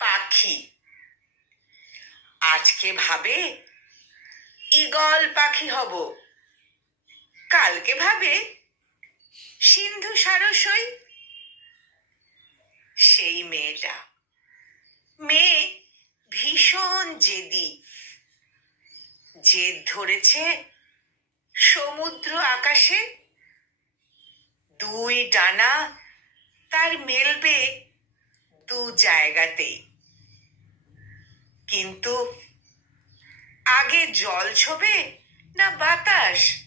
পাখি। আজকে ভাবে ঈগল পাখি হব, কালকে ভাবে সিন্ধু সারসই। সেই মেয়েটা, মেয়ে ভীষণ জেদি। জেদ ধরেছে সমুদ্র আকাশে। দুই ডানা তার মেলবে দু জায়গাতেই। কিন্তু আগে জল ছোবে না বাতাস,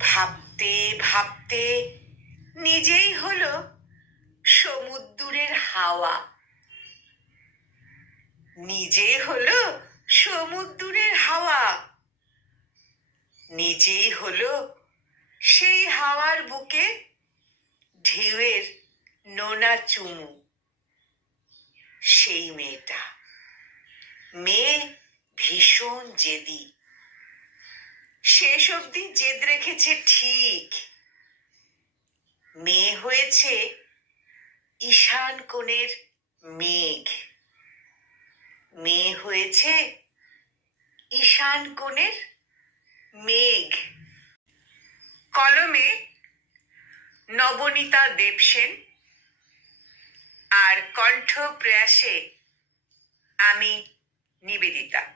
ভাবতে ভাবতে নিজেই হলো সমুদ্রের হাওয়া। নিজেই হলো সমুদ্রের হাওয়া, নিজেই হলো সেই হাওয়ার বুকে ঢেউয়ের নোনা চুমু। সেই মেয়েটা, মেয়ে ভীষণ জেদি। শেষ অবধি জেদ রেখেছে ঠিক। মেয়ে হয়েছে ঈশান কোণের মেঘ। মেয়ে হয়েছে ঈশান কোণের মেঘ। কলমে নবনীতা দেবসেন, আর কণ্ঠ প্রয়াসে আমি নিবেদিতা।